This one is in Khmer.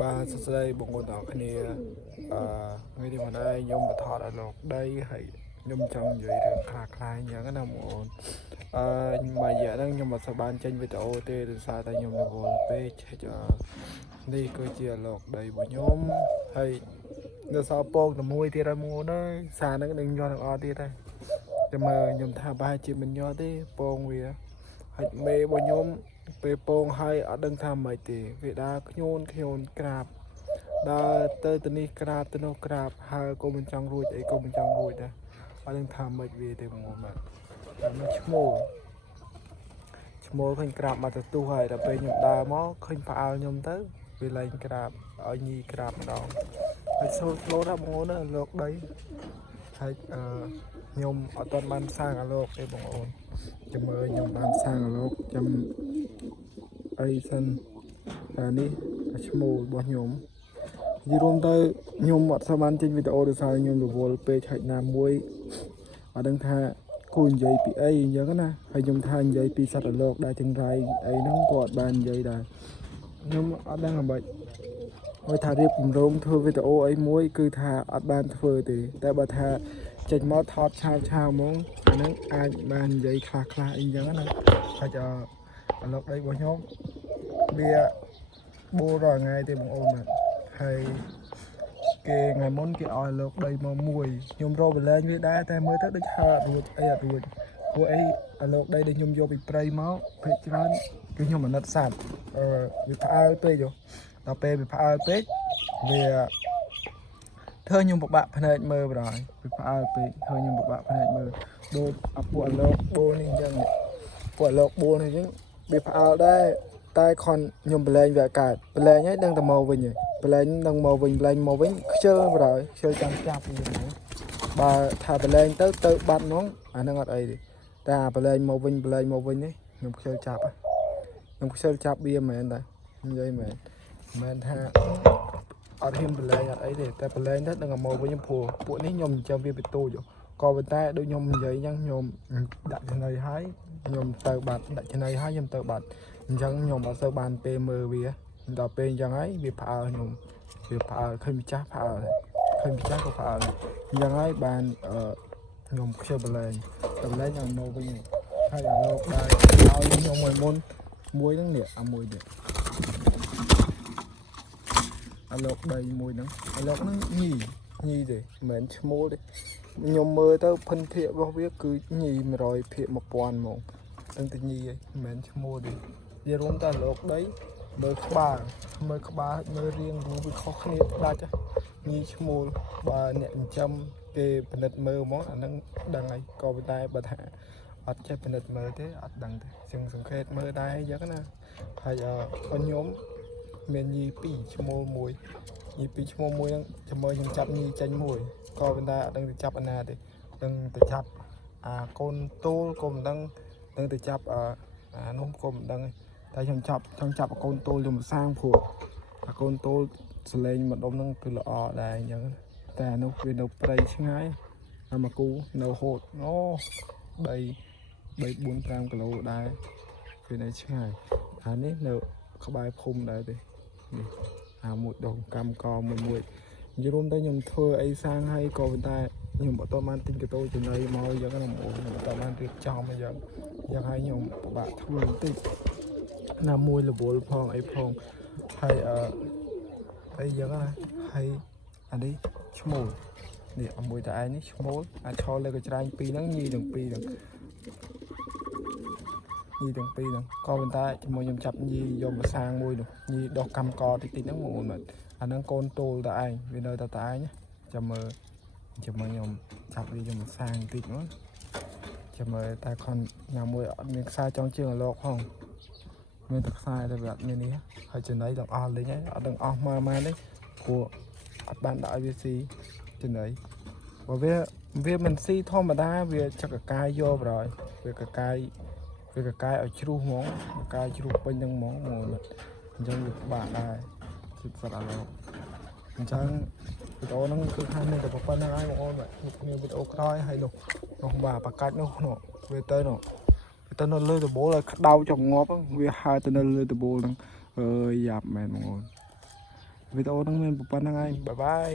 Ba sẽ bọn con đọc này người đi mà đây nhôm mà thọ đã lột đây hay nhôm trong vậy đường khá khai nhớ cái nào một mà giờ đang nhôm mà sao ban trên với tàu tê từ xa tay nhôm là vô pê cho đi cơ chia lột đầy của nhôm hay nó sao bông là môi thì ra mua nó xa nó đừng cho nó đi đây cho mà nhôm thả ba chị mình nhớ thế bông vì hay mê bao nhôm bê bông hay ở đằng tham mấy tỷ vì đã nhôn crab ដល់ទៅទៅនេះក្រាបទៅនោះក្រាបហើយក៏មិនចង់រួចអីក៏មិនចង់រួចដែរអត់ដឹងថាមិនវាទេបងប្អូនបាទតែมันឈ្មោះឃើញក្រាបមកទៅទូហើយដល់ពេលខ្ញុំដើរមកឃើញផ្អើលខ្ញុំទៅវាលែងក្រាបឲ្យញីក្រាបម្ដងហើយស្លូតដែរបងប្អូនណាលោកដីហើយខ្ញុំអត់ទាន់បានសាងអាលោកទេបងប្អូនចាំមើលខ្ញុំបានសាងអាលោកចាំអីសិនអានេះឈ្មោះរបស់ខ្ញុំយីរួមទៅខ្ញុំអត់ស្មានចេញវីដេអូដោយសារខ្ញុំរវល់ពេកហិចណាមួយអត់ដឹងថាគូនិយាយពីអីអញ្ចឹងណាហើយខ្ញុំថានិយាយពីសត្វអលោកដែលចង្រៃអីហ្នឹងក៏អត់បាននិយាយដែរខ្ញុំអត់ដឹងអ្វីហើយថារៀបគម្រោងធ្វើវីដេអូអីមួយគឺថាអត់បានធ្វើទេតែបើថាចេញមកថតឆាវហ្មងអាហ្នឹងអាចបាននិយាយខ្លះអីអញ្ចឹងណាហើយអលោកដីរបស់ខ្ញុំវាបួររាល់ថ្ងៃទេបងប្អូនបាទហើយគេថ្ងៃមុនគេឲ្យលោកដីមកមួយខ្ញុំរកបលែងវាដែរតែមើលទៅដូចហើអត់រួចព្រោះអីអាលោកដីដែលខ្ញុំយកពីព្រៃមកពេកច្រើនគឺខ្ញុំអាណិតសត្វវាផ្អើលពេកដល់ពេលវាផ្អើលពេកវាធ្វើខ្ញុំពិបាកភ្នែកមើលបណ្ដោយវាផ្អើលពេកធ្វើខ្ញុំពិបាកភ្នែកមើលដូចពួកអាលោកបួននេះអញ្ចឹងពួកអាលោកបួននេះអញ្ចឹងវាផ្អើលដែរតែខនខ្ញុំបលែងវាកើតបលែងហើយដឹងតែមកវិញហើយបលែងនឹងមកវិញខ្ជិលបណ្ដោយខ្ជិលចាំចាប់វិញបើថាបលែងទៅបាត់ហ្មងអានឹងអត់អីទេតែបលែងមកវិញនេះខ្ញុំខ្ជិលចាប់វាមែនដែរនិយាយមែនថាអត់ហ៊ានបលែងអត់អីទេតែបលែងទៅនឹងមកវិញព្រោះពួកនេះខ្ញុំចាំវាពីទូចក៏ប៉ុន្តែដូចខ្ញុំនិយាយអញ្ចឹងខ្ញុំដាក់ចំណុយហើយខ្ញុំទៅបាត់ដាក់ចំណុយហើយខ្ញុំទៅបាត់អញ្ចឹងខ្ញុំអត់សូវបានពេលមើលវាដល់ពេលអញ្ចឹងហើយវាផ្អើលខ្ញុំវាផ្អើលឃើញម្ចាស់ផ្អើលឃើញម្ចាស់ក៏ផ្អើលអញ្ចឹងហើយបានខ្ញុំខ្ជិលបលែងឲ្យមកវិញហើយអាលោកដែរឲ្យខ្ញុំមួយហ្នឹងនេះអាមួយនេះអាលោកដីមួយហ្នឹងអាលោកហ្នឹងញីទេមិនមែនឈ្មោះទេខ្ញុំមើលទៅភិនភាគរបស់វាគឺញី100ភាគ1000ហ្មងទាំងតែញីឯងមិនមែនឈ្មោះទេវារួមតែលោកដីមើលក្បាលមើលរៀងរូបវាខុសគ្នាដាច់ញីឈ្មោះបើអ្នកចិញ្ចឹមគេពិនិត្យមើលហ្មងអាហ្នឹងដឹងហើយក៏ប៉ុន្តែបើថាអត់ចេះពិនិត្យមើលទេអត់ដឹងទេជាងសង្កេតមើលដែរអញ្ចឹងណាហើយខ្ញុំមានញី2ឈ្មោះមួយញី2ឈ្មោះមួយហ្នឹងចាំមើលខ្ញុំចាប់ញីចេញមួយក៏ប៉ុន្តែអត់ដឹងទៅចាប់អាណាទេដឹងទៅចាប់កូនទូលក៏មិនដឹងទៅចាប់អានោះក៏មិនដឹងតែខ្ញុំចាប់កូនទូលខ្ញុំសាងព្រោះអាកូនទូលសលេងម្ដុំហ្នឹងគឺល្អដែរអញ្ចឹងតែអានោះវានៅព្រៃឆ្ងាយអាមកគូនៅហូតអូដី4-5 គីឡូដែរវានៅឆ្ងាយអានេះនៅក្បែរភូមិដែរទេនេះមួយដងកម្មកមួយនិយាយរួមទៅខ្ញុំធ្វើអីសាងហើយក៏ប៉ុន្តែខ្ញុំអត់បានទិញកាដូចំណីមកអញ្ចឹងណាបងប្អូនខ្ញុំអត់បានរៀបចំអញ្ចឹងហើយខ្ញុំពិបាកធ្វើបន្តិចណាមួយរវល់ផងអីផងហើយអីចឹងណាហើយអានេះឈ្មោះនេះមួយតែឯងនេះឈ្មោះអាចឈរលើកញ្ច្រែង2ហ្នឹងញីទាំង2ហ្នឹងក៏ប៉ុន្តែជាមួយខ្ញុំចាប់ញីយកមកសាងមួយនោះញីដោះកម្មកតិចហ្នឹងបងប្អូនបាទអាហ្នឹងកូនតូលតែឯងវានៅតែឯងចាំមើលខ្ញុំចាប់វាយកមកសាងតិចមកចាំមើលតែខនណាមួយអត់មានខ្សែចងជើងអាលោកផងមានតែខ្សែតែវាអត់មាននេះហើយចំណៃទាំងអស់លេងហើយអត់ដឹងអស់មកម៉ានទេព្រោះអត់បានដាក់ឲ្យវាស៊ីចំណៃបើវាមិនស៊ីធម្មតាវាចកកាយយកបរហើយវាកកាយឲ្យជ្រុះហ្មងកកាយជ្រុះពេញហ្នឹងហ្មងអញ្ចឹងវាពិបាកដែរជិតសត្វអាឡូអញ្ចឹងវីដេអូហ្នឹងគឺខាងនេះតែប៉ុណ្្នឹងហើយបងប្អូនបាទមានវីដេអូក្រោយហើយនោះបាទបកាច់នោះវាទៅនៅលើដបូលឲ្យក្តៅចង្ងប់វាហើទៅនៅលើដបូលហ្នឹងយ៉ាប់មែនបងប្អូន វីដេអូហ្នឹងមានប៉ុណ្្នឹងហើយបាយបាយ